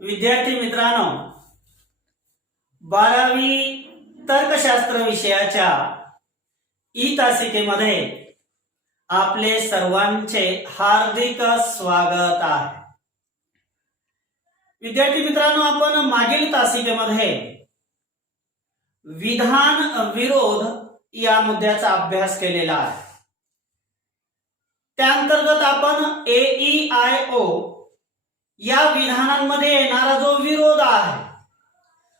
विद्यार्थी मित्रांनो, 12वी तर्कशास्त्र विषयाच्या ई तासिकेमध्ये आपले सर्वांचे हार्दिक स्वागत आहे। विद्यार्थी मित्रांनो, आपण मागील तासिकेमध्ये विधान विरोध या मुद्द्याचा अभ्यास केलेला आहे। त्याअंतर्गत आपण AEIO या विधानांमध्ये येणारा जो विरोध आहे,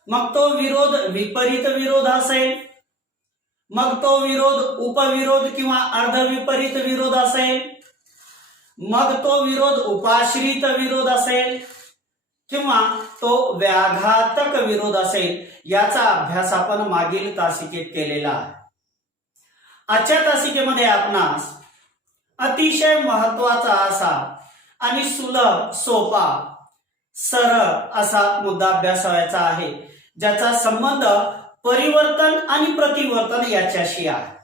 मग तो विरोध विपरीत विरोध असेल, मग तो विरोध उपविरोध किंवा अर्धविपरीत विरोध असेल, मग तो विरोध उपाश्रित विरोध असेल किंवा तो व्याघातक विरोध असेल, याचा अभ्यास आपण मागील तासिकेत केलेला आहे। आजच्या तासिकेमध्ये आपणास अतिशय महत्वाचा असा आणि सुलभ सोपा सरळ असा मुद्दा अभ्यासायचा आहे, ज्याचा संबंध परिवर्तन आणि प्रतिवर्तन याच्याशी आहे।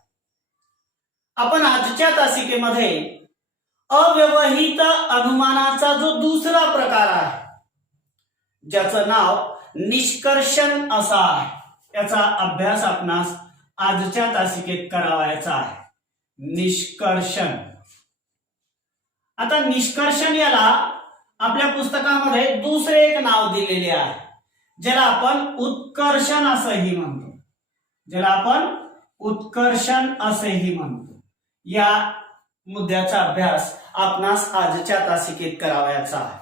आपण आजच्या तासिकेमध्ये अव्यवहित अनुमानाचा जो दुसरा प्रकार आहे, ज्याचं नाव निष्कर्षण असा आहे, याचा अभ्यास आपणास आजच्या तासिकेत करावायचा आहे। निष्कर्षण। आता निष्कर्षण याला आपल्या पुस्तकामध्ये दुसरे एक नाव दिलेले आहे, ज्याला आपण उत्कर्षण असंही म्हणतो, या मुद्द्याचा अभ्यास आपणास आजच्या तासिकेत करावायचा आहे।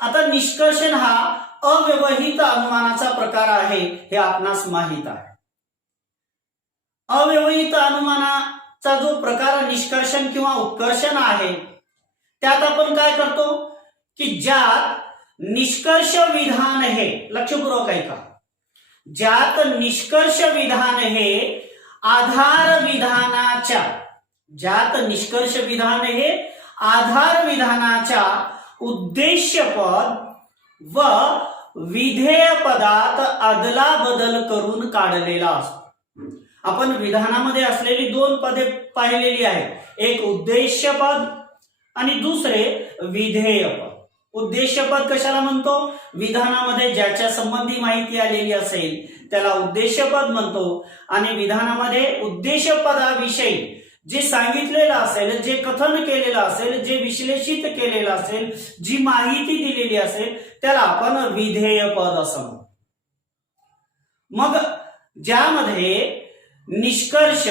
आता निष्कर्षण हा अव्यवहित अनुमानाचा प्रकार आहे, हे आपणास माहित आहे। अव्यवहित अनुमानाचा जो प्रकार निष्कर्षण किंवा उत्कर्षण आहे, त्यात आपण काय करतो की ज्यात निष्कर्ष विधान हे, लक्षपूर्वक ऐका, ज्यात निष्कर्ष विधान हे आधार विधानाच्या उद्देश्यपद व विधेयपदात अदला बदल करून काढलेला असतो। आपण विधानामध्ये असलेली दोन पदे पाहिलेली आहेत, एक उद्देश्यपद आणि दुसरे विधेयपद। उद्देश्यपद कशाला म्हणतो? विधानामध्ये ज्याच्या संबंधी माहिती आलेली असेल त्याला उद्देश्यपद म्हणतो, आणि विधानामध्ये उद्देश्यपदाविषयी जे सांगितलेलं असेल, जे कथन केलेलं असेल, जे विश्लेषित केलेलं असेल, जी माहिती दिलेली असेल, त्याला आपण विधेयपद असं म्हणतो। मग ज्यामध्ये निष्कर्ष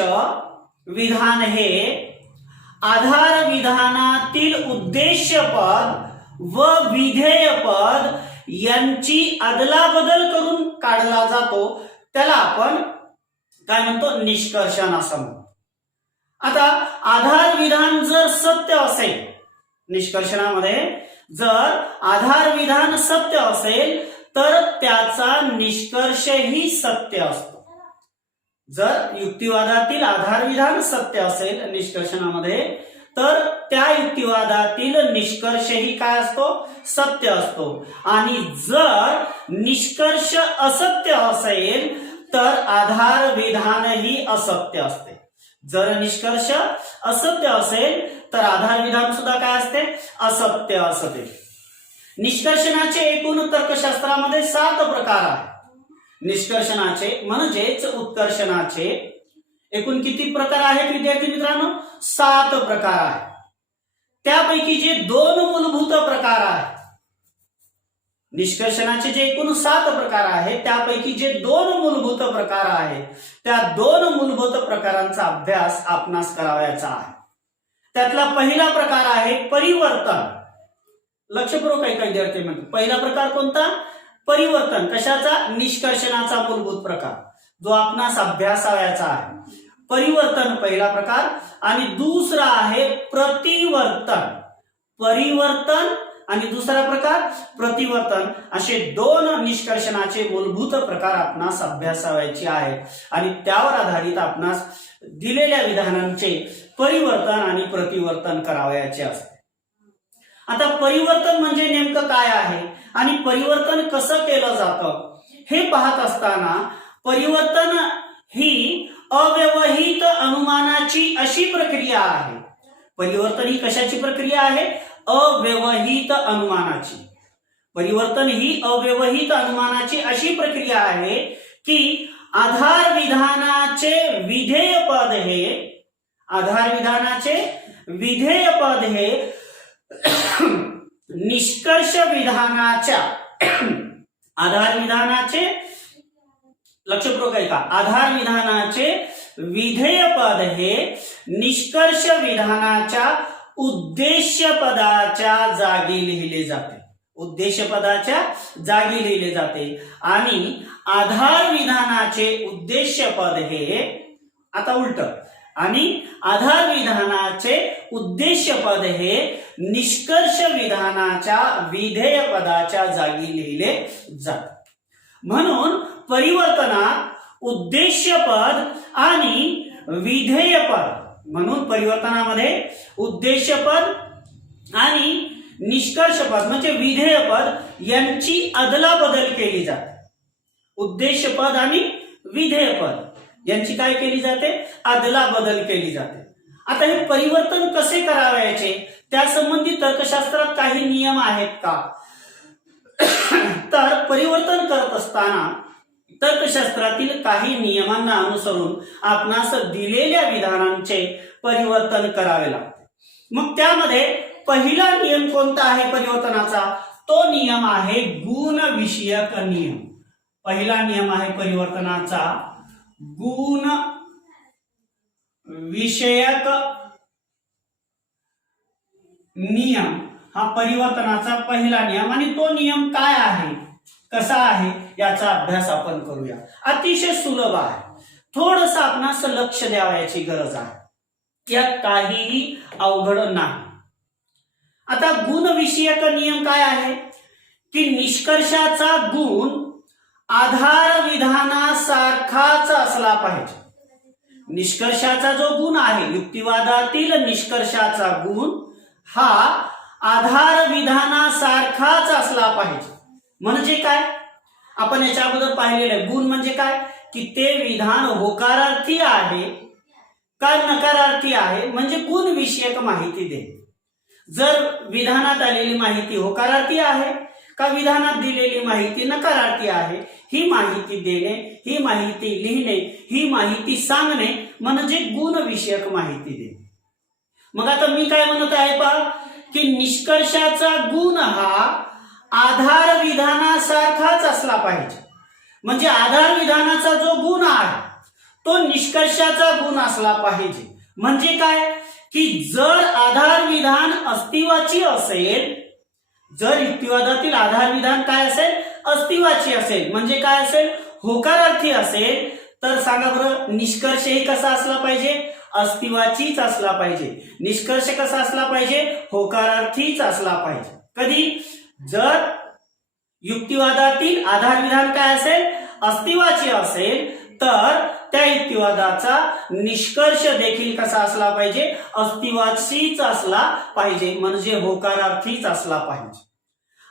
विधान हे आधार विधानातील उद्देश्यपद व विधेयपद यांची अदलाबदल करून काढला जातो, त्याला आपण काय म्हणतो? निष्कर्षण असं म्हणतो। आता आधार विधान जर सत्य असेल, निष्कर्षणामध्ये जर आधार विधान सत्य असेल तर त्याचा निष्कर्षही सत्य असतो। जर युक्तिवादातील आधार विधान सत्य असेल निष्कर्षणामध्ये, तर त्या युक्तिवादातील निष्कर्षही काय असतो? सत्य असतो। आणि जर निष्कर्ष असत्य असेल तर आधार विधानही असत्य असते। जर निष्कर्ष असत्य असेल तर आधार विधान सुद्धा काय असते? असत्य असते। निष्कर्षणाचे एकूण तर्कशास्त्रामध्ये 7 प्रकार आहेत। निष्कर्षणाचे म्हणजेच उत्कर्षणाचे एकूण किती प्रकार आहेत विद्यार्थी मित्रांनो? 7 प्रकार आहेत। त्यापैकी जे 2 मूलभूत प्रकार आहेत, निष्कर्षणाचे जे एकूण 7 प्रकार आहेत त्यापैकी जे 2 मूलभूत प्रकार आहेत, त्या 2 मूलभूत प्रकारांचा अभ्यास आपणास करावयाचा आहे। त्यातला पहिला प्रकार आहे परिवर्तन। लक्षपूर्वक ऐका विद्यार्थी मित्र, पहिला प्रकार कोणता? परिवर्तन। कशाचा? निष्कर्षणाचा मूलभूत प्रकार, जो आपणास अभ्यासावयाचा आहे। परिवर्तन पहिला प्रकार, आणि दुसरा आहे प्रतिवर्तन। परिवर्तन आणि दुसरा प्रकार प्रतिवर्तन, असे 2 निष्कर्षणाचे मूलभूत प्रकार आपणास अभ्यासावयाचे आहेत, आणि त्यावर आधारित आपणास दिलेल्या विधानांचे परिवर्तन आणि प्रतिवर्तन करावयाचे असते। आता परिवर्तन म्हणजे नेमकं काय आहे आणि परिवर्तन कसं केलं जातं हे पाहत असताना, परिवर्तन ही अव्यवहित अनुमानाची अशी प्रक्रिया आहे। परिवर्तन ही कशाची प्रक्रिया आहे? अव्यवहित अनुमानाची। परिवर्तन ही अव्यवहित अनुमानाची अशी प्रक्रिया आहे की आधार विधानाचे विधेय पद हे निष्कर्ष विधानाच्या आधार विधानाचे लक्षपूर्वक ऐका, आधार विधानाचे विधेय पद हे निष्कर्ष विधानाच्या उद्देश्य पदाच्या जागी लिहिले जाते. उद्देश्य पदाच्या जागी लिहिले जाते आणि आधार विधानाचे उद्देश्य पद हे आता उलट आणि आधार विधानाचे उद्देश्य पद हे निष्कर्ष विधानाच्या विधेय पदाच्या जागी लिहिले जाते. म्हणून परिवर्तनात उद्देश्य पद आणि विधेय पद, म्हणून परिवर्तनामध्ये उद्देश्य पद आणि निष्कर्ष पद म्हणजे विधेय पद यांची अदलाबदल केली जाते. उद्देश्य पद आणि विधेय पद यांची काय केली जाते? अदलाबदल केली जाते. आता हे परिवर्तन कसे करावयाचे त्यासंबंधी तर्कशास्त्रात काही नियम आहेत का? तर परिवर्तन करत असताना तर्कशास्त्रातील काही नियमांना अनुसरून आपणास दिलेल्या विधानांचे परिवर्तन करावे लागते. मग त्यामध्ये पहिला नियम कोणता आहे परिवर्तनाचा? तो नियम आहे गुण विषयक नियम. पहिला नियम आहे परिवर्तनाचा गुण विषयक नियम. हा परिवर्तनाचा पहिला नियम आणि तो नियम काय आहे, कसा आहे याचा अभ्यास आपण करूया. अतिशय सुलभ आहे, थोडस आपणास लक्ष द्यावयाची गरज आहे, यात काहीही अवघड नाही. आता गुण विषयक नियम काय आहे की निष्कर्षाचा गुण आधार विधानासारखाच असला पाहिजे. निष्कर्षाचा जो गुण आहे, युक्तिवादातील निष्कर्षाचा गुण हा आधार विधानासारखाच असला पाहिजे. म्हणजे काय? आपण याच्या अगोदर पाहिलेलं आहे. गुण म्हणजे काय की ते विधान होकारार्थी आहे का नकारार्थी आहे, म्हणजे गुण विषयक माहिती दे. जर विधानात आलेली माहिती होकारार्थी आहे का विधानात दिलेली माहिती नकारार्थी आहे, ही माहिती देणे, ही माहिती लिहिणे, ही माहिती सांगणे म्हणजे गुण विषयक माहिती देणे. मग आता मी काय म्हणत आहे पहा की निष्कर्षाचा गुण हा आधार विधानासारखाच असला पाहिजे. म्हणजे आधार विधानाचा जो गुण आहे तो निष्कर्षाचा गुण असला पाहिजे. म्हणजे काय की जर आधार विधान अस्तित्वाची असेल, जर युक्तिवादातील आधार विधान काय असेल? अस्तित्वाची असेल. म्हणजे काय असेल? होकारार्थी असेल. तर सांगा बरं निष्कर्षही कसा असला पाहिजे? अस्तित्वाचीच असला पाहिजे. निष्कर्ष कसा असला पाहिजे? होकारार्थीच असला पाहिजे. कधी? जर युक्तिवादातील आधार विधान काय असेल? अस्तित्वाची असेल तर त्या युक्तिवादाचा निष्कर्ष देखील कसा असला पाहिजे? अस्तित्वाचीच असला पाहिजे, म्हणजे होकारार्थीच असला पाहिजे.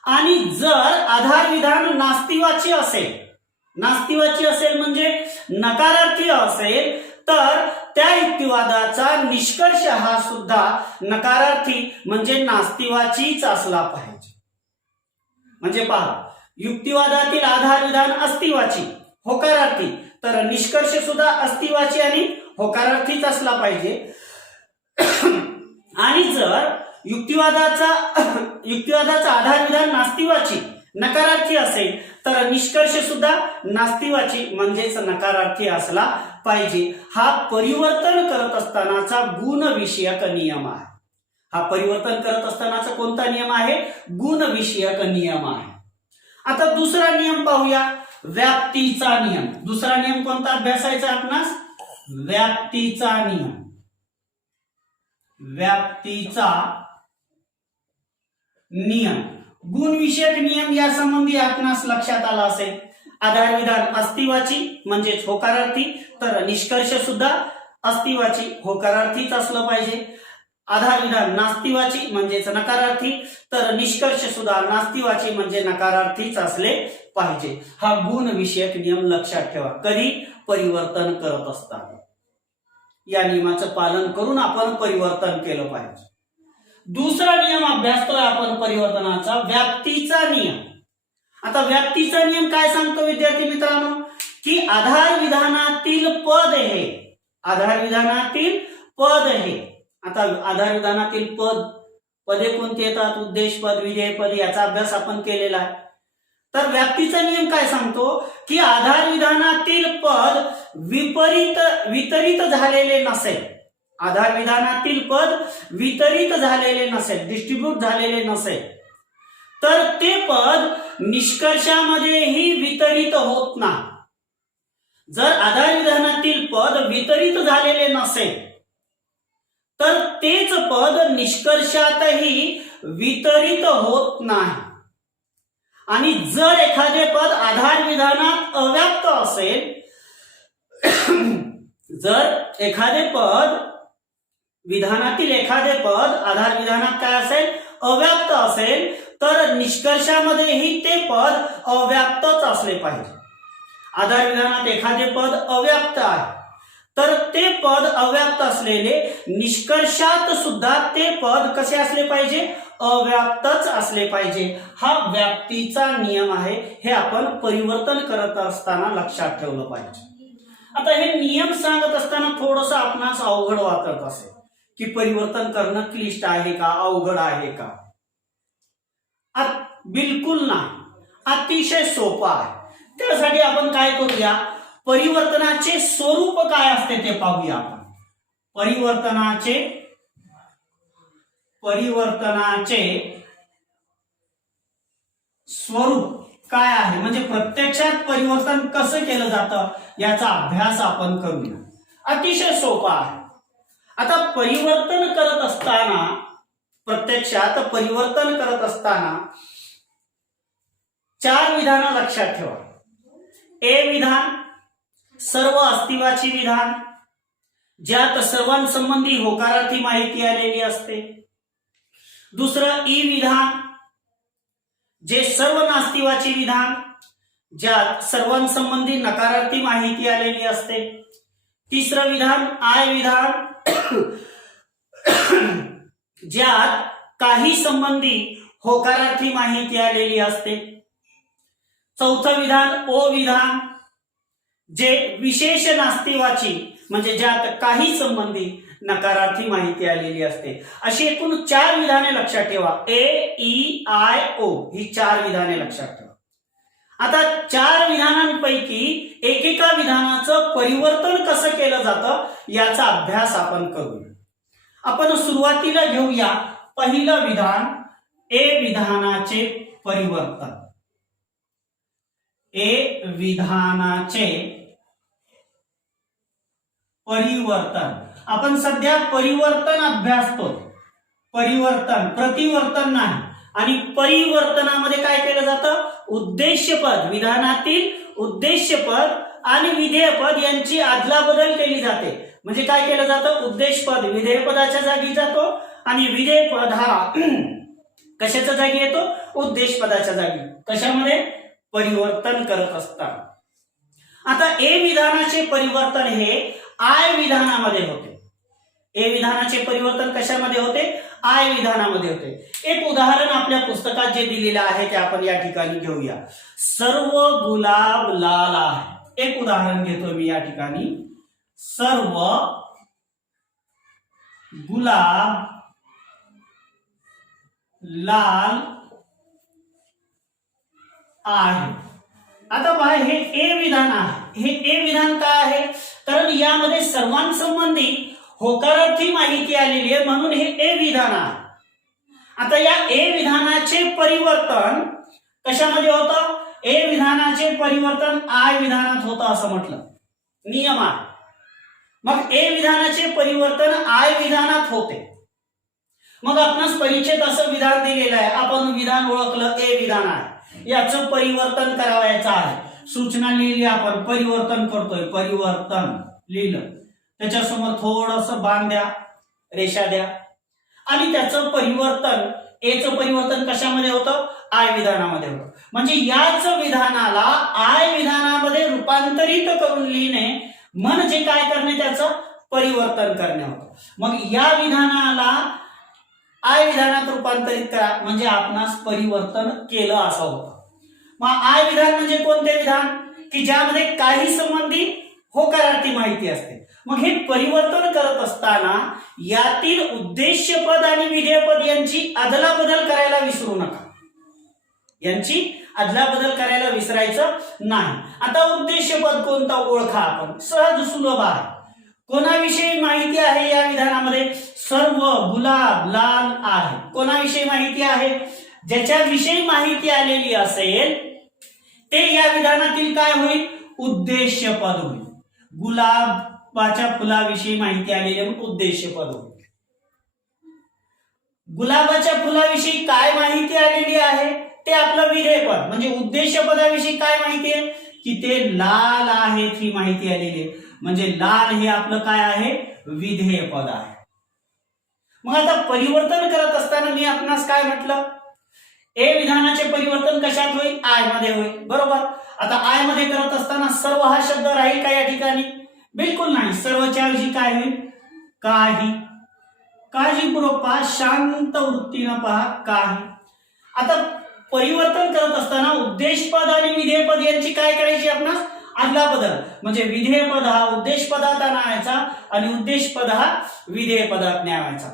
आणि जर आधार विधान नास्तिवाची असेल, नास्तिवाची असेल म्हणजे नकारार्थी असेल, तर त्या युक्तिवादाचा निष्कर्ष हा सुद्धा नकारार्थी म्हणजे नास्तिवाचीच असला पाहिजे. म्हणजे पहा, युक्तिवादातील आधार विधान अस्तित्वाची, होकारार्थी, तर निष्कर्ष सुद्धा अस्तित्वाची आणि होकारार्थीच असला पाहिजे. आणि जर युक्तिवादाचा आधार विधान नास्तिवाची, नकारार्थी असेल तर निष्कर्ष सुद्धा नास्तिवाची म्हणजेच नकारार्थी असला पाहिजे. हा परिवर्तन करत असतानाचा गुण विषयक नियम आहे. हा परिवर्तन करत असतानाचा कोणता नियम आहे? गुण विषयक नियम आहे. आता दुसरा नियम पाहूया, व्याप्तीचा नियम. दुसरा नियम कोणता अभ्यासायचा आपणास? व्याप्तीचा नियम. व्याप्तीचा नियम, गुण विषयक नियम या संबंधी आपणास लक्षात आला असेल. आधार विधान अस्तित्वाची म्हणजेच होकारार्थी, तर निष्कर्ष सुद्धा अस्तित्वाची, होकारार्थीच असलं पाहिजे. आधार विधान नास्तिवाची म्हणजेच नकारार्थी, तर निष्कर्ष सुद्धा नास्तिवाची म्हणजे नकारार्थीच असले पाहिजे. हा गुण विषयक नियम लक्षात ठेवा कधी? परिवर्तन करत असताना. या नियमाचं पालन करून आपण परिवर्तन केलं पाहिजे. दुसरा नियम अभ्यासतोय आपण परिवर्तनाचा, व्याप्तीचा नियम. आता व्याप्तीचा नियम काय सांगतो विद्यार्थी मित्रांनो, की आधार विधानातील पद हे, आधार विधानातील पद हे, आता आधार विधानातील पदे कोणती येतात, उद्देश पद, विधेय पद, याचा अभ्यास आपण केलेला आहे. तर व्याप्तीचा नियम काय सांगतो, की आधार विधानातील पद वितरित झालेले नसेल, आधार विधानातील पद वितरित झालेले नसेल, डिस्ट्रीब्यूट झालेले नसेल, तर ते पद निष्कर्षामध्येही वितरित होत नाही. जर आधार विधानातील पद वितरित झालेले नसेल तर तेच पद निष्कर्षातही वितरित होत नाही. आणि जर एखादे पद आधार विधानात अव्याप्त असेल, जर एखादे पद विधानातील एखादे पद आधार विधानात काय असेल, अव्याप्त असेल, तर निष्कर्षामध्येही ते पद अव्याप्तच असले पाहिजे. आधार विधानात एखादे पद अव्याप्त आहे तर ते पद अव्याप्त असलेले निष्कर्षात सुद्धा ते पद कसे असले पाहिजे, अव्याप्तच असले पाहिजे. हा व्याप्तीचा नियम आहे. हे आपण परिवर्तन करत असताना लक्षात ठेवलं पाहिजे. आता हे नियम सांगत असताना थोडंसं आपणास अवघड वाटत असेल की परिवर्तन करणं क्लिष्ट आहे का, अवघड आहे का? बिलकुल नाही, अतिशय सोपं आहे. त्यासाठी आपण काय करूया, परिवर्तनाचे स्वरूप काय असते ते पाहूया आपण. परिवर्तनाचे स्वरूप काय आहे, म्हणजे प्रत्यक्षात परिवर्तन कसं केलं जातं याचा अभ्यास आपण करूया. अतिशय सोपा आहे. आता परिवर्तन करत असताना, प्रत्यक्षात परिवर्तन करत असताना 4 विधानं लक्षात ठेवा. ए विधान, सर्व अस्तित्वाची विधान, ज्यात सर्वांसंबंधी होकारार्थी माहिती आलेली असते. दुसरं ई विधान, जे सर्व नास्तिवाची विधान, ज्यात सर्वांसंबंधी नकारार्थी माहिती आलेली असते. तिसरं विधान आय विधान, ज्यात काही संबंधी होकारार्थी माहिती आलेली असते. चौथं विधान ओ विधान, जे विशेष नास्तिवाची, म्हणजे ज्यात काही संबंधी नकारार्थी माहिती आलेली असते. अशी एकूण 4 विधाने लक्षात ठेवा. ए, ई, आय, ओ ही 4 विधाने लक्षात ठेवा. आता 4 विधानांपैकी एकेका विधानाचं परिवर्तन कसं केलं जातं याचा अभ्यास आपण करूया. आपण सुरुवातीला घेऊया पहिलं विधान, ए विधानाचे परिवर्तन. ए विधानाचे परिवर्तन. आपण सध्या परिवर्तन अभ्यासतो. परिवर्तन, प्रतिवर्तन नाही. आणि परिवर्तनामध्ये काय केलं जातं, उद्देश्यपद, विधानातील उद्देश्यपद आणि विधेयपद यांची अदलाबदल केली जाते. म्हणजे काय केलं जातं, उद्देशपद विधेयपदाच्या जागी जातो आणि विधेयपद हा कशाच्या जागी येतो, उद्देशपदाच्या जागी. कशामध्ये, परिवर्तन करत असतात. आता ए विधानाचे परिवर्तन हे आय विधानामध्ये होते. ए विधानाचे परिवर्तन कशामध्ये होते, आय विधानामध्ये होते. एक उदाहरण आपल्या पुस्तकात जे दिलेलं आहे ते आपण या ठिकाणी घेऊया. सर्व गुलाब लाल आहे. एक उदाहरण घेतो मी या ठिकाणी. सर्व गुलाब लाल आहे. आता पहा, हे ए विधान आहे. हे ए विधान काय आहे, कारण यामध्ये सर्वांसंबंधी होकारार्थी माहिती आलेली आहे, म्हणून हे ए विधान आहे. आता या ए विधानाचे परिवर्तन कशामध्ये होतं, ए विधानाचे परिवर्तन आय विधानात होतं असं म्हटलं, नियम आहे. मग ए विधानाचे परिवर्तन आय विधानात होते. मग आपणास परीक्षेत असं विधान दिलेलं आहे, आपण विधान ओळखलं, ए विधान आहे, याचं परिवर्तन करावायचं आहे. सूचना लिहिली आपण, परिवर्तन करतोय, परिवर्तन लिहिलं. त्याच्यासमोर थोडस बाण द्या, रेषा द्या आणि त्याचं परिवर्तन, एचं परिवर्तन कशामध्ये होतं, आय विधानामध्ये होतं. म्हणजे याच विधानाला आय विधानामध्ये रूपांतरित करून लिहिणे म्हणजे काय करणे, त्याचं परिवर्तन करणे होतं. मग या विधानाला आय विधानात रूपांतरित करा म्हणजे आपणास परिवर्तन केलं असं होतं. मग आय विधान म्हणजे कोणते विधान की ज्यामध्ये काही संबंधी होकारार्थी माहिती असते. मग हे परिवर्तन करत असताना यातील उद्देश्यपद आणि विधेयपद यांची अदलाबदल करायला विसरू नका. यांची अदलाबदल करायला विसरायचं नाही. आता उद्देश्यपद कोणता ओळखा आपण, सहज सुलभ आहे. कोणाविषयी माहिती आहे या विधानामध्ये, सर्व गुलाब लाल आहे. कोणाविषयी माहिती आहे, ज्याच्याविषयी माहिती आलेली असेल ते या विधानातील काय होईल, उद्देश्यपद होईल. गुलाबाच्या फुलाविषयी माहिती आलेली उद्देश्यपद होईल. गुलाबाच्या फुलाविषयी काय माहिती आलेली आहे ते आपलं विधेयपद. म्हणजे उद्देशपदाविषयी काय माहिती आहे की ते लाल आहेत ही माहिती आलेली आहे. म्हणजे लाल हे आपलं काय आहे, विधेयपद आहे. मग आता परिवर्तन करत असताना मी आपणास काय म्हटलं, ए विधानाचे परिवर्तन कशात होईल, आय मध्ये होईल. बरोबर. आता आय मध्ये करत असताना सर्व हा शब्द राहील का या ठिकाणी, बिलकुल नाही. सर्वच्या ऐवजी काय होईल, काही. काळजीपूर्वक पहा, शांत वृत्तीनं पहा, काही. आता परिवर्तन करत असताना उद्देशपद आणि विधेयपद यांची काय करायची आपणास, अदलाबदल. म्हणजे विधेयपद हा उद्देशपदात आणायचा आणि उद्देशपद हा विधेयपदात न्यावायचा.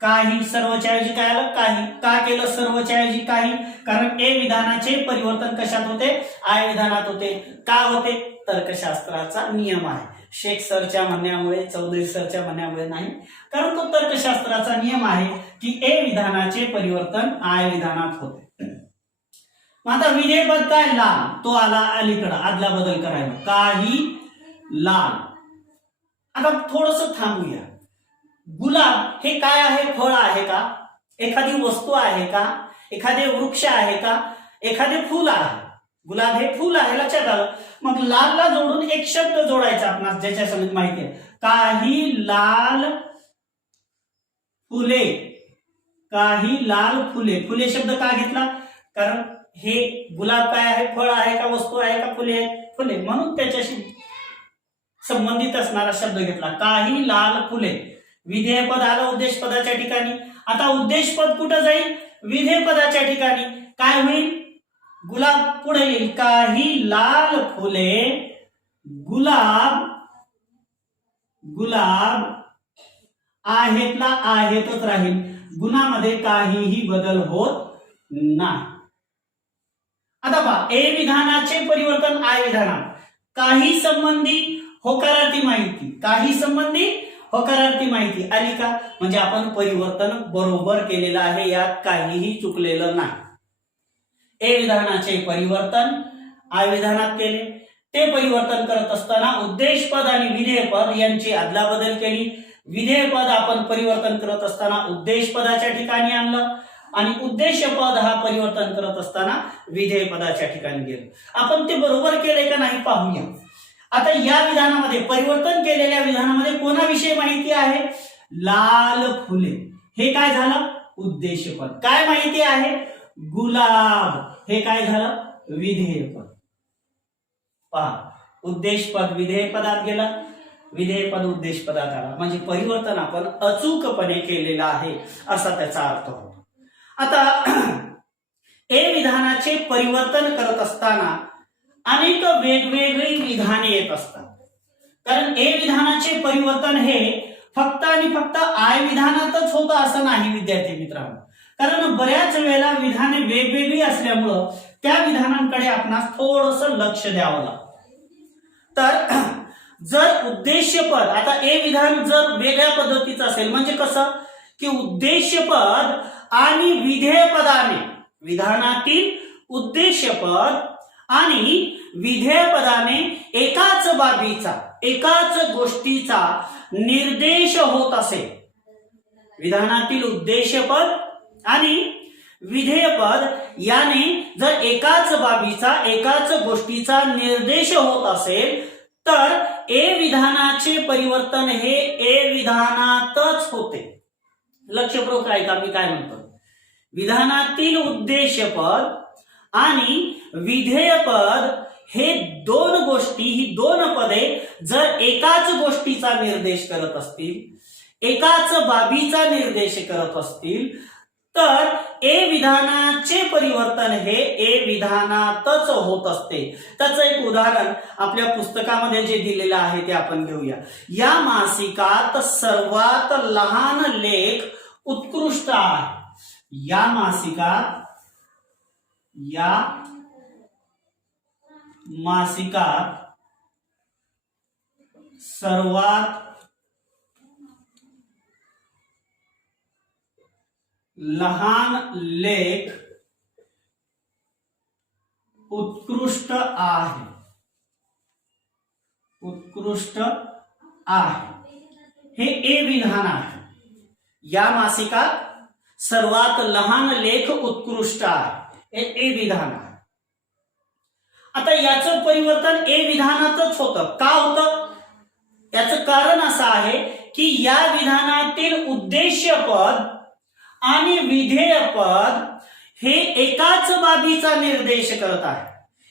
काही, सर्वच्या ऐवजी काय आलं, काही. का केलं सर्वच्या ऐवजी काही, कारण ए विधानाचे परिवर्तन कशात होते, आय विधानात होते. का होते, तर्कशास्त्राचा नियम आहे. शेख सरच्या म्हणण्यामुळे, चौधरी सरच्या म्हणण्यामुळे नाही, कारण तो तर्कशास्त्राचा नियम आहे की ए विधानाचे परिवर्तन आय विधानात होते. आता विधेयपद काय, लाल, तो आला अलीकडं अदला बदल करायला, काही लाल. आता थोडस थांबूया. गुलाब हे काय आहे, फळ आहे का, एखादी वस्तू आहे का, एखादे वृक्ष आहे का, एखादे फूल आहे. गुलाब हे फूल आहे, लक्षात आलं. मग लालला जोडून एक शब्द जोडायचा आपणास ज्याच्या समज माहिती आहे, काही लाल फुले. काही लाल फुले. फुले शब्द का घेतला, कारण हे गुलाब काय आहे, फळ आहे का, वस्तू आहे का, फुले आहे, फुले, म्हणून त्याच्याशी संबंधित असणारा शब्द घेतला, काही लाल फुले. विधेयपद आलं उद्देशपदाच्या ठिकाणी. आता उद्देशपद कुठं जाईल, विधेयपदाच्या ठिकाणी. काय होईल, गुलाब पुढे येईल, काही लाल फुले गुलाब. गुलाब आहेतला आहेतच राहील, गुणामध्ये काहीही बदल होत नाही. आता पहा, ए विधानाचे परिवर्तन आय विधानात, काही संबंधी होकारार्थी माहिती, काही संबंधी होकारार्थी माहिती आली का, म्हणजे आपण परिवर्तन बरोबर केलेलं आहे, यात काहीही चुकलेलं नाही. ए विधानाचे परिवर्तन आय विधानात केले. ते परिवर्तन करत असताना उद्देशपद आणि विधेयपद यांची अदलाबदल केली. विधेयपद आपण परिवर्तन करत असताना उद्देशपदाच्या ठिकाणी आणलं आणि उद्देशपद हा परिवर्तन करत असताना विधेयपदाच्या ठिकाणी गेलं. आपण ते बरोबर केले का नाही पाहूया. आता या विधानामध्ये, परिवर्तन केलेल्या विधानामध्ये कोणाविषयी माहिती आहे, लाल फुले. हे काय झालं, उद्देशपद. काय माहिती आहे, गुलाब. हे काय झालं, विधेयपद. पहा, उद्देशपद विधेयपदात गेला, विधेयपद उद्देशपदात आला, म्हणजे परिवर्तन आपण अचूकपणे केलेलं आहे असा त्याचा अर्थ होतो. आता ए विधानाचे परिवर्तन करत असताना अनेक वेगवेगळी विधाने येत असतात. कारण ए विधानाचे परिवर्तन हे फक्त आणि फक्त आय विधानातच होतं असं नाही विद्यार्थी मित्रांनो. कारण बऱ्याच वेळेला विधाने वेगवेगळी असल्यामुळं त्या विधानांकडे आपणास थोडस लक्ष द्यावं लागतं. तर जर उद्देश्यपद, आता ए विधान जर वेगळ्या पद्धतीचं असेल, म्हणजे कसं की उद्देश्यपद आणि विधेयपदाने, विधानातील उद्देश्यपद आणि विधेयपदाने एकाच बाबीचा, एकाच गोष्टीचा निर्देश होत असेल. विधानातील उद्देश्यपद आणि विधेयपद याने जर एकाच बाबीचा, एकाच गोष्टीचा निर्देश होत असेल तर ए विधानाचे परिवर्तन हे ए विधानातच होते. लक्षपूर्वक ऐका मी काय म्हणतो. विधानातील उद्देशपद आणि विधेयपद हे दोन गोष्टी, ही दोन पदे जर एकाच गोष्टीचा निर्देश करत असतील, एकाच बाबीचा निर्देश करत असतील तर ए विधानाचे परिवर्तन हे ए विधानातच होत असते. त्याचं एक उदाहरण आपल्या पुस्तकामध्ये जे दिलेलं आहे ते आपण घेऊया. या मासिकात सर्वात लहान लेख उत्कृष्ट आहे. या मासिकात सर्वात लहान लेख उत्कृष्ट आहे. हे ए विधान आहे. या मासिकात सर्वात लहान लेख उत्कृष्ट आहे, हे ए विधान आहे. आता याचं परिवर्तन ए विधानातच होतं. का होतं? याचं कारण असं आहे की या विधानातील उद्देश्यपद आणि विधेयपद हे एकाच बाबीचा निर्देश करत आहे,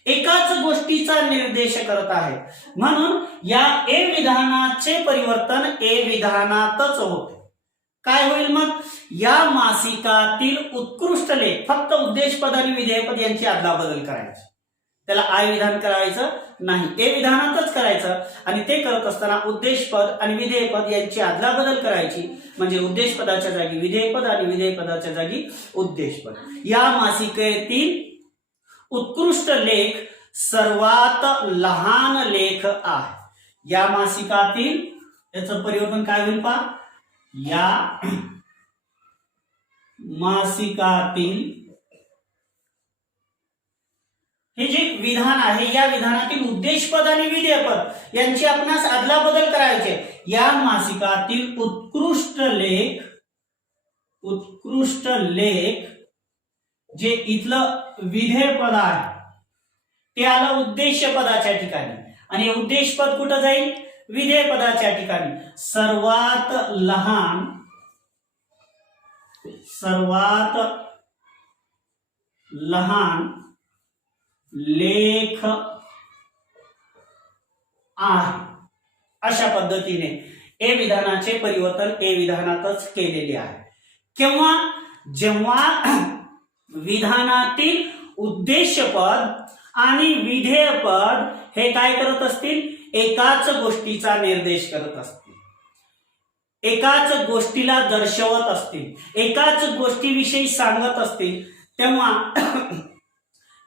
एकाच गोष्टीचा निर्देश करत आहे. म्हणून या ए विधानाचे परिवर्तन ए विधानातच होते. काय होईल मग? या मासिकातील उत्कृष्ट लेख, फक्त उद्देशपद आणि विधेयपद यांची अदलाबदल करायची, त्याला आय विधान करायचं नाही, ए विधानातच करायचं. आणि ते करत असताना उद्देशपद आणि विधेयपद यांची अदलाबदल करायची, म्हणजे उद्देशपदाच्या जागी विधेयपद आणि विधेयपदाच्या जागी उद्देशपद. या मासिकेतील उत्कृष्ट लेख सर्वात लहान लेख आहे. या मासिकातील, याचं परिवर्तन काय होईल पहा, या मासिकातील, हे जे विधान आहे या विधानातील उद्देशपद आणि विधेयपद यांची आपणास अदलाबदल करायचे. या मासिकातील उत्कृष्ट लेख जे इथलं विधेयपद आहे ते आलं उद्देशपदाच्या ठिकाणी, आणि उद्देशपद कुठं जाईल? विधेयपदाच्या ठिकाणी. सर्वात लहान लेख आहे. अशा पद्धतीने ए विधानाचे परिवर्तन ए विधानातच केलेले आहे. जेव्हा विधानातील उद्देशपद आणि विधेयपद हे काय करत असतील? एकाच गोष्टीचा निर्देश करत असतील, एकाच गोष्टीला दर्शवत असतील, एकाच गोष्टीविषयी सांगत असतील, तेव्हा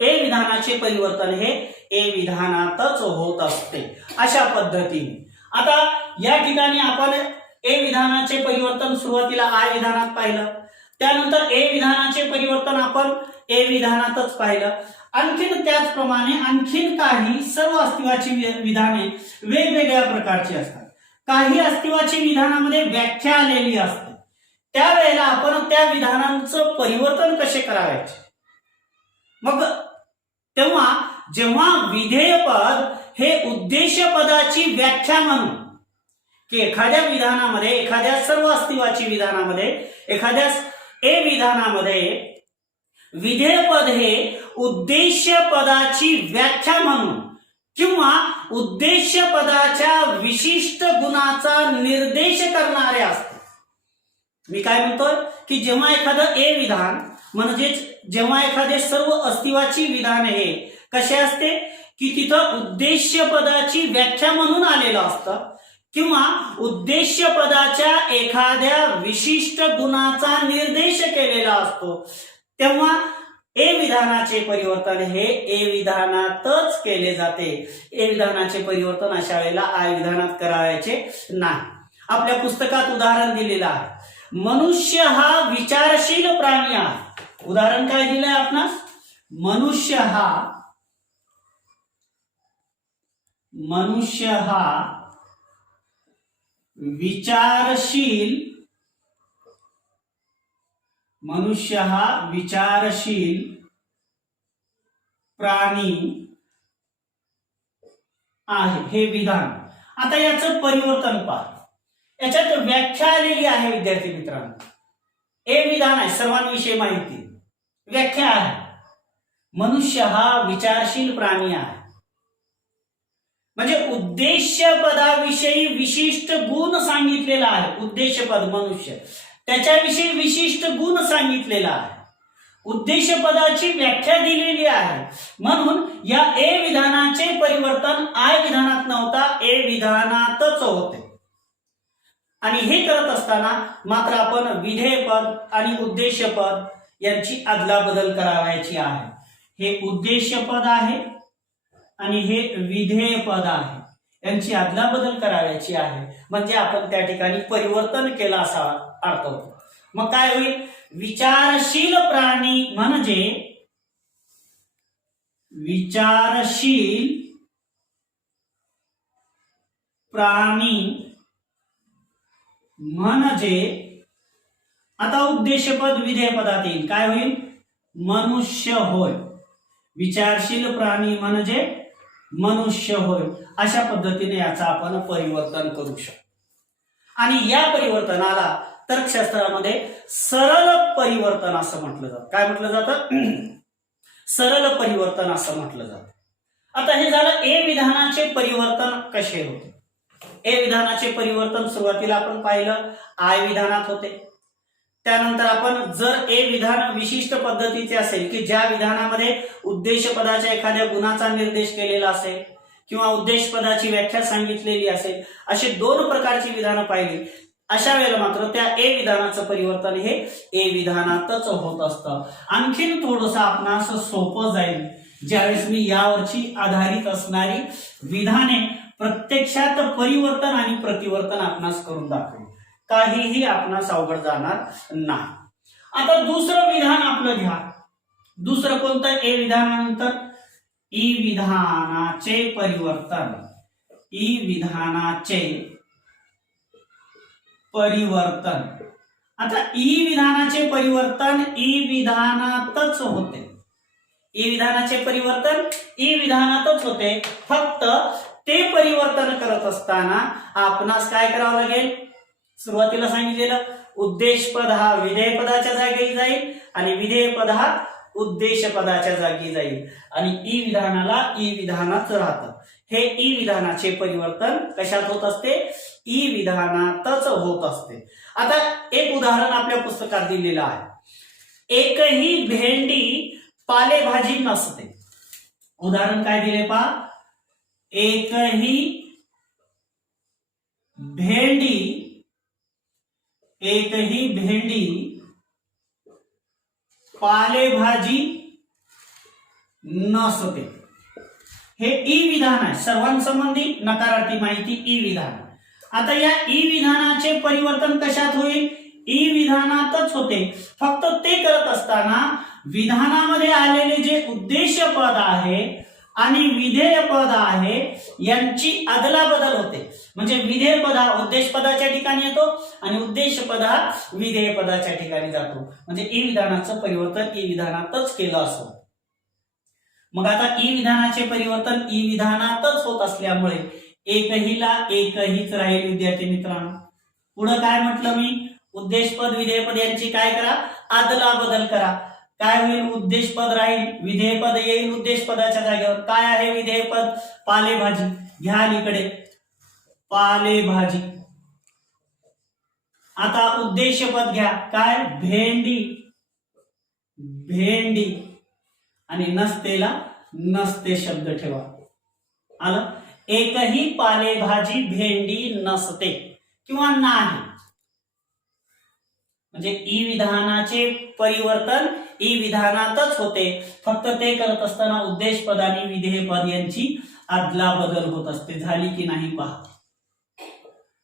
ए विधानाचे परिवर्तन हे ए विधानातच होत असते. अशा पद्धतीने आता या ठिकाणी आपण ए विधानाचे परिवर्तन सुरुवातीला आय विधानात पाहिलं, त्यानंतर ए विधानाचे परिवर्तन आपण ए विधानातच पाहिलं. आणखीन त्याचप्रमाणे आणखीन काही सर्व अस्तित्वाची विधाने वेगवेगळ्या प्रकारची असतात. काही अस्तित्वाची विधानामध्ये व्याख्या आलेली असते, त्यावेळेला आपण त्या विधानांचं परिवर्तन कसे करायचे? मग तेव्हा जेव्हा विधेयपद हे उद्देशपदाची व्याख्या म्हणून, की एखाद्या विधानामध्ये, एखाद्या सर्व अस्तित्वाची विधानामध्ये, एखाद्या ए विधानामध्ये विधेयपद हे उद्देशपदाची व्याख्या म्हणून किंवा उद्देशपदाच्या विशिष्ट गुणाचा निर्देश करणारे असते. मी काय म्हणतोय की जेव्हा एखादं ए विधान, म्हणजेच जेव्हा एखादे सर्व अस्तित्वाची विधान हे कसे असते की तिथं उद्देशपदाची व्याख्या म्हणून आलेलं असतं किंवा उद्देशपदाच्या एखाद्या विशिष्ट गुणाचा निर्देश केलेला असतो, तेव्हा ए विधानाचे परिवर्तन हे ए विधानातच केले जाते. ए विधानाचे परिवर्तन अशा वेळेला आय विधानात करायचे नाही. आपल्या पुस्तकात उदाहरण दिलेलं आहे, मनुष्य हा विचारशील प्राणी आहे. उदाहरण काय दिलंय आपणास? मनुष्य हा विचारशील प्राणी आहे, हे विधान. आता याचं परिवर्तन पहा. याच्यात व्याख्या आलेली आहे विद्यार्थी मित्रांनो. ए विधान आहे, सर्वांविषयी माहिती, व्याख्या आहे, मनुष्य हा विचारशील प्राणी आहे. म्हणजे उद्देशपदाविषयी विशिष्ट गुण सांगितलेला आहे. उद्देशपद मनुष्य, त्याच्याविषयी विशिष्ट गुण सांगितलेला आहे, उद्देश पदाची व्याख्या दिलेली आहे. म्हणून या ए विधानाचे परिवर्तन आय विधानात नव्हता, ए विधानातच होते. आणि हे करत असताना मात्र आपण विधेय पद आणि उद्देश पद यांची अदलाबदल करावयाची आहे. हे उद्देश पद आहे आणि हे विधेय पद आहे, यांची अदलाबदल करावयाची आहे. म्हणजे आपण त्या ठिकाणी परिवर्तन केलं असा अर्थ होतो. मग काय होईल? विचारशील प्राणी म्हणजे विचारशील प्राणी म्हणजे आता उद्देशपद विधेयपदात येईल. काय होईल? मनुष्य होय. विचारशील प्राणी म्हणजे मनुष्य होय. अशा पद्धतीने याचा आपण परिवर्तन करू शकतो. आणि या परिवर्तनाला तर्कशास्त्रामध्ये सरळ परिवर्तन असं म्हटलं जातं. काय म्हटलं जातं? सरळ परिवर्तन असं म्हटलं जातं. आता हे झालं ए विधानाचे परिवर्तन कसे होते. ए विधानाचे परिवर्तन सुरुवातीला आपण पाहिलं आय विधानात होते. त्यानंतर आपण जर ए विधान विशिष्ट पद्धतीचे असेल की ज्या विधानामध्ये उद्देश पदाच्या एखाद्या गुणाचा निर्देश केलेला असेल किंवा उद्देश पदाची व्याख्या सांगितलेली असेल, असे दोन प्रकारची विधानं पाहिली, अशा वेळेला मात्र त्या ए विधानाचं परिवर्तन हे ए विधानातच होत असतं. आणखीन थोडंसं आपणास सोपं जाईल ज्यावेळेस मी यावरची आधारित असणारी विधाने प्रत्यक्षात परिवर्तन आणि प्रतिवर्तन आपणास करून दाखवेल. काहीही आपणास अवघड जाणार नाही. आता दुसरं विधान आपलं घ्या. दुसरं कोणतं? ए विधानानंतर ई विधानाचे परिवर्तन. ई विधानाचे परिवर्तन. आता ई विधानाचे परिवर्तन ई विधानातच होते. ई विधानाचे परिवर्तन ई विधानातच होते. फक्त ते परिवर्तन करत असताना आपणास काय करावं लागेल? सुरुवातीला सांगितलेलं उद्देश पद हा विधेय पदाच्या जागी जाईल आणि विधेय पद हा उद्देश पदाच्या जागी जाईल आणि ई विधानाला ई विधानात राहतं. हे ई विधानाचे परिवर्तन कशात होत असते? ई विधानातच होत असते. आता एक उदाहरण आपल्या पुस्तकात दिलेलं आहे. एकही भेंडी पालेभाजी नसते. उदाहरण काय दिले पहा? एकही भेंडी पालेभाजी नसते. हे ई विधान आहे. सर्वांसंबंधी नकारार्थी माहिती ई विधान. आता या ई विधानाचे परिवर्तन कशात होईल? ई विधानातच होते. फक्त ते करत असताना विधानामध्ये आलेले जे उद्देश पद आहे आणि विधेय पद आहे यांची अदलाबदल होते. म्हणजे विधेय पद हा उद्देश पदाच्या ठिकाणी येतो आणि उद्देश पद हा विधेय पदाच्या ठिकाणी जातो. म्हणजे ई विधानाचं परिवर्तन ई विधानातच केलं असं. मग आता ई विधानाचे परिवर्तन ई विधानातच होत असल्यामुळे एकहीला एकहीच राहील. विद्यार्थी मित्रांनो, पुढे काय म्हटलं मी? उद्देशपद विधेयपद यांची काय करा? अदलाबदल करा. काय होईल? उद्देशपद राहील, विधेयपद येईल उद्देश पदाच्या जागेवर. काय आहे विधेयपद? पालेभाजी. घ्या अलीकडे पालेभाजी. आता उद्देशपद घ्या. काय? भेंडी. भेंडी आणि नसतेला नसते शब्द ठेवा. आलं? एकही पालेभाजी भेंडी नसते किंवा नाही. म्हणजे ई विधानाचे परिवर्तन ई विधानातच होते. फक्त ते करत असताना उद्देश पद आणि विधेय पद यांची अदलाबदल होत असते. झाली की नाही पहा.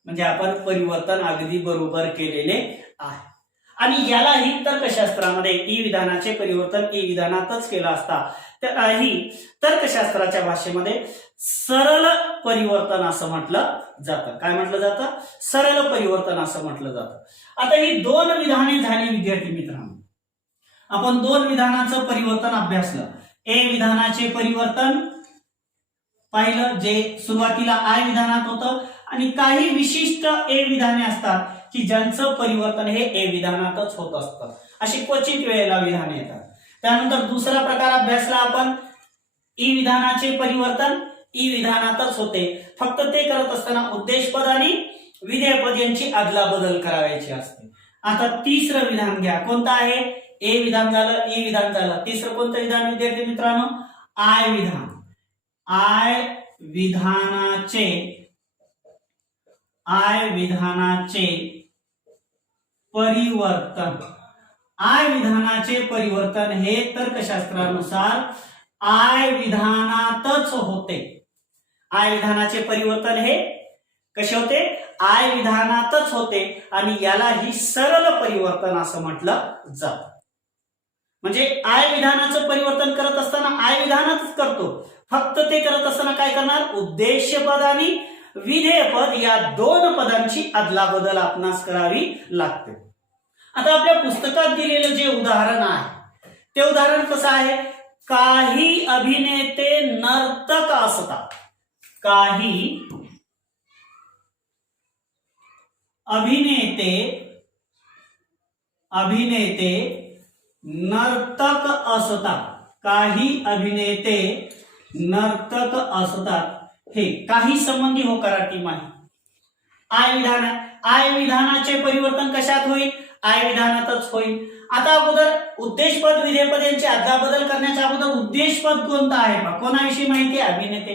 म्हणजे आपण परिवर्तन अगदी बरोबर केलेले आहे. आणि यालाही तर्कशास्त्रामध्ये ई विधानाचे परिवर्तन ई विधानातच केलं असता त्यालाही तर्कशास्त्राच्या भाषेमध्ये सरळ परिवर्तन असं म्हटलं जातं. काय म्हटलं जातं? सरळ परिवर्तन असं म्हटलं जातं. आता ही दोन विधाने झाली विद्यार्थी मित्रांनो. आपण दोन विधानाचं परिवर्तन अभ्यासलं. ए विधानाचे परिवर्तन पाहिलं जे सुरुवातीला आय विधानात होतं आणि काही विशिष्ट ए विधाने असतात की ज्यांचं परिवर्तन हे ए विधानातच होत असतं. अशी क्वचित वेळेला विधाने येतात. त्यानंतर दुसरा प्रकार अभ्यासला आपण ई विधानाचे परिवर्तन ई विधानातच होते. फक्त ते करत असताना उद्देशपद आणि विधेयपद यांची अदलाबदल करायची असते. आता तिसरं विधान घ्या. कोणतं आहे? ए विधान झालं, ई विधान झालं. तिसरं कोणतं विधान विद्यार्थी मित्रांनो? आय विधान. आय विधानाचे परिवर्तन. आय विधानाचे परिवर्तन हे तर्कशास्त्रानुसार आय विधानातच होते. आय विधानाचे परिवर्तन हे कसे होते? आय विधानातच होते आणि याला ही सरळ परिवर्तन असं म्हटलं जातं. म्हणजे आय विधानाचं परिवर्तन करत असताना आय विधानातच करतो, फक्त ते करत असताना काय करणार? उद्देश्यपद आणि विधेयपद या दोन पदांची अदलाबदल आपणास करावी लागते. आता आपल्या पुस्तकात दिलेलं जे उदाहरण आहे ते उदाहरण कसं आहे? काही अभिनेते नर्तक असतात. काही अभिनेते नर्तक असतात. काही अभिनेते नर्तक असतात. हे काही संबंधी होकारार्थी माहिती. आय विधानाचे परिवर्तन कशात होईल? आय विधानातच होईल. आता अगोदर उद्देशपद विधेयपद यांची अदलाबदल करण्याच्या अगोदर उद्देशपद कोणतं आहे पहा. कोणाविषयी माहिती आहे? अभिनेते.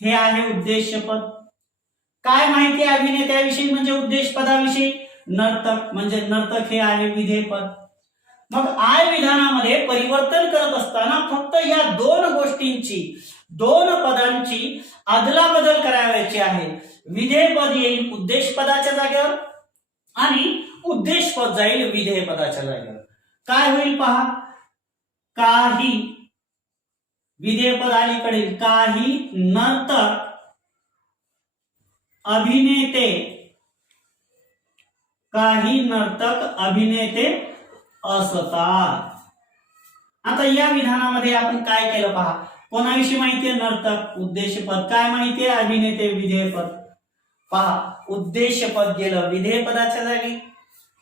हे आहे उद्देशपद. काय माहिती आहे अभिनेत्याविषयी म्हणजे उद्देशपदाविषयी? नर्तक म्हणजे नर्तक हे आहे विधेयपद. मग आय विधानामध्ये परिवर्तन करत असताना फक्त या दोन गोष्टींची, दोन पदांची अदलाबदल करायची आहे. विधेयपद येईल उद्देशपदाच्या जागेवर आणि उद्देशपद जाईल विधेयपदाच्या जागेवर. काय होईल पहा? काही विधेयपद अलीकडे, काही नर्तक अभिनेते असतात. आता या विधानामध्ये आपण काय केलं पहा. कोणाविषयी माहिती आहे? नर्तक. उद्देशपद काय माहिती आहे? अभिनेते. विधेयपद पहा. उद्देशपद गेलं विधेयपदाच्या जागी,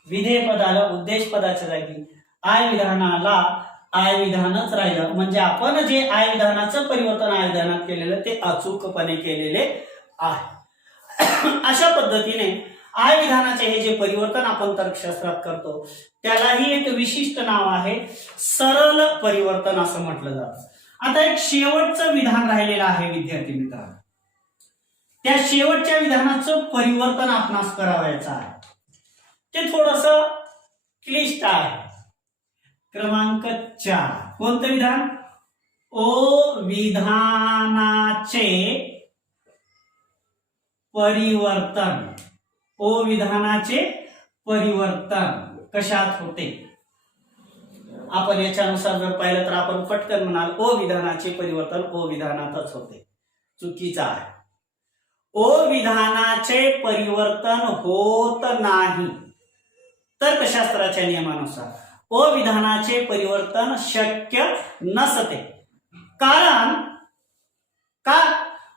विधेयपद आलं उद्देशपदाच्या जागी. आय विधानाला आय विधानच राहिलं. म्हणजे आपण जे आय विधानाचं परिवर्तन आय विधानात केलेलं ते अचूकपणे केलेले आहे. अशा पद्धतीने आय विधानाचे हे जे परिवर्तन आपण तर्कशास्त्रात करतो त्यालाही एक विशिष्ट नाव आहे, सरळ परिवर्तन असं म्हटलं जातं. आता एक शेवटचं विधान राहिलेलं आहे विद्यार्थी मित्रांनो. त्या शेवटच्या विधानाचं परिवर्तन आपणास करावायचं आहे. ते थोडस क्लिष्ट आहे. क्रमांक 4. कोणतं विधान? ओ विधानाचे परिवर्तन. ओ विधानाचे परिवर्तन कशात होते? आपण याच्यानुसार जर पाहिलं तर आपण पटकन म्हणाल ओ विधानाचे परिवर्तन ओ विधानातच होते. चुकीचा आहे. ओ विधानाचे परिवर्तन होत नाही. तर्कशास्त्राच्या नियमानुसार ओ विधानाचे परिवर्तन शक्य नसते. कारण का?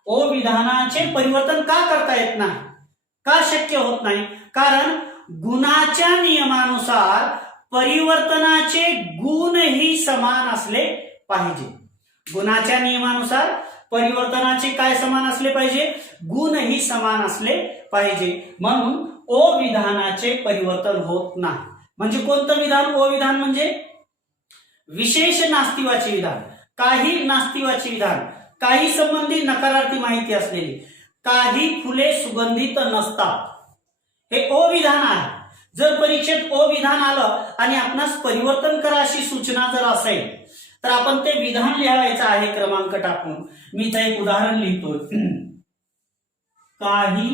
ओ विधानाचे परिवर्तन का करता येत नाही? का शक्य होत नाही? कारण गुणाच्या नियमानुसार परिवर्तनाचे गुणही समान असले पाहिजे. गुणाच्या नियमानुसार परिवर्तनाचे काय समान असले पाहिजे? गुणही समान असले पाहिजे. म्हणून ओ विधानाचे परिवर्तन होत नाही. म्हणजे कोणतं विधान? ओ विधान म्हणजे विशेष नास्तिवाची विधान, काही नास्तिवाची विधान, काही संबंधी नकारार्थी माहिती असलेली, काही फुले सुगंधित नसतात, हे ओ विधान आहे. जर परीक्षेत ओ विधान आलं आणि आपणास परिवर्तन करा अशी सूचना जर असेल तर आपण ते विधान लिहायचं आहे क्रमांक टाकून. मी इथं एक उदाहरण लिहितोय. काही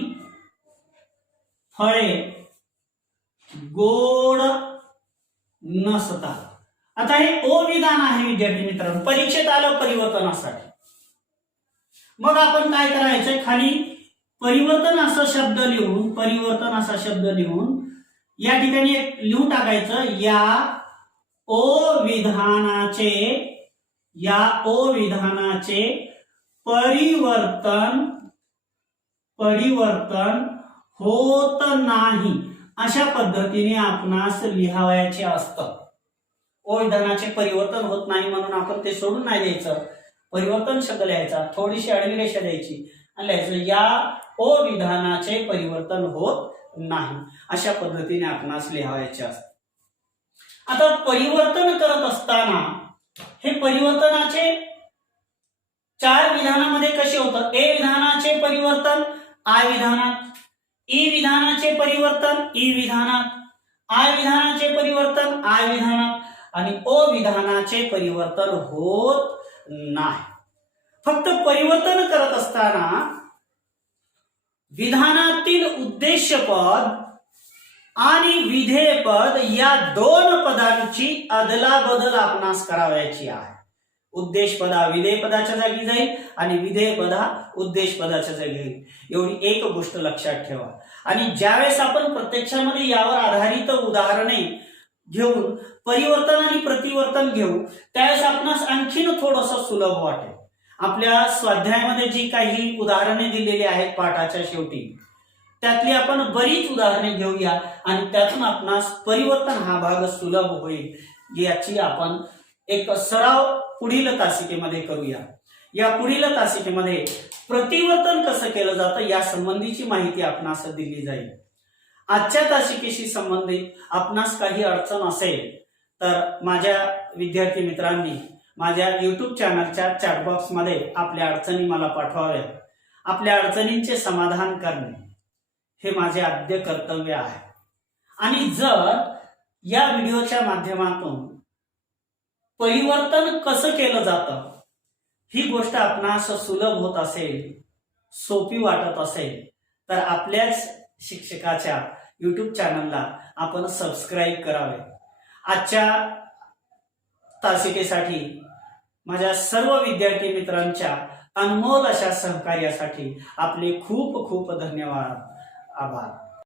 फळे गोड नसतात. आता हे ओ विधान आहे विद्यार्थी मित्रांनो, परीक्षेत आलं परिवर्तनासाठी. मग आपण काय करायचंय? खाली परिवर्तन असा शब्द लिहून, परिवर्तन असा शब्द लिहून या ठिकाणी एक लिहून टाकायचं. या ओ विधानाचे परिवर्तन होत नाही अशा पद्धतीने आपणास लिहावयाचे असतं. ओ विधानाचे परिवर्तन होत नाही म्हणून आपण ते सोडून नाही द्यायचं. परिवर्तन शब्द लिहायचा, थोडीशी आडवी रेषा द्यायची आणि लिहायचं या ओ विधानाचे परिवर्तन होत नाही. अशा पद्धतीने आपणास लिहायचे असते. आता परिवर्तन करत असताना हे परिवर्तनाचे 4 विधानामध्ये कसे होतात? ए विधानाचे परिवर्तन आय विधानात, ई विधानाचे परिवर्तन ई विधानात, आय विधानाचे परिवर्तन आय विधानात आणि ओ विधानाचे परिवर्तन होत नाही. फक्त परिवर्तन करत असताना विधानातील उद्देशपद आणि विधेयपद या 2 पदांची अदलाबदल आपणास करावयाची आहे. उद्देशपदा विधेयपदाच्या जागी जाईल आणि विधेयपदा उद्देशपदाच्या जागी जाईल. एवढी एक गोष्ट लक्षात ठेवा. आणि ज्यावेळेस आपण प्रत्यक्षामध्ये यावर आधारित उदाहरणे घेऊन परिवर्तन आणि प्रतिवर्तन घेऊ त्यावेळेस आपणास आणखीन थोडंसं सुलभ वाटेल. आपल्या स्वाध्यायामध्ये जी काही उदाहरणे दिलेली आहेत पाठाच्या शेवटी त्यातली आपण बरीच उदाहरणे घेऊया आणि त्यातून आपणास परिवर्तन हा भाग सुलभ होईल. याची आपण एक सराव पुढील तासिकेमध्ये करूया. या पुढील तासिकेमध्ये प्रतिवर्तन कसं केलं जातं या संबंधीची माहिती आपणास दिली जाईल. आजच्या तासिकेशी संबंधित आपणास काही अडचण असेल तर माझ्या विद्यार्थी मित्रांनी माझ्या YouTube चॅनलच्या चॅटबॉक्समध्ये आपल्या अडचणी मला पाठवाव्या. आपल्या अडचणींचे समाधान करणे हे माझे आद्य कर्तव्य आहे. आणि जर या व्हिडिओच्या माध्यमातून परिवर्तन कसं केलं जातं ही गोष्ट आपणास सुलभ होत असेल, सोपी वाटत असेल तर आपल्याच शिक्षकाच्या YouTube चॅनलला आपण सबस्क्राईब करावे. आजच्या तासिकेसाठी माझ्या सर्व विद्यार्थी मित्रांच्या अनमोल अशा सहकार्यासाठी आपले खूप खूप धन्यवाद, आभार.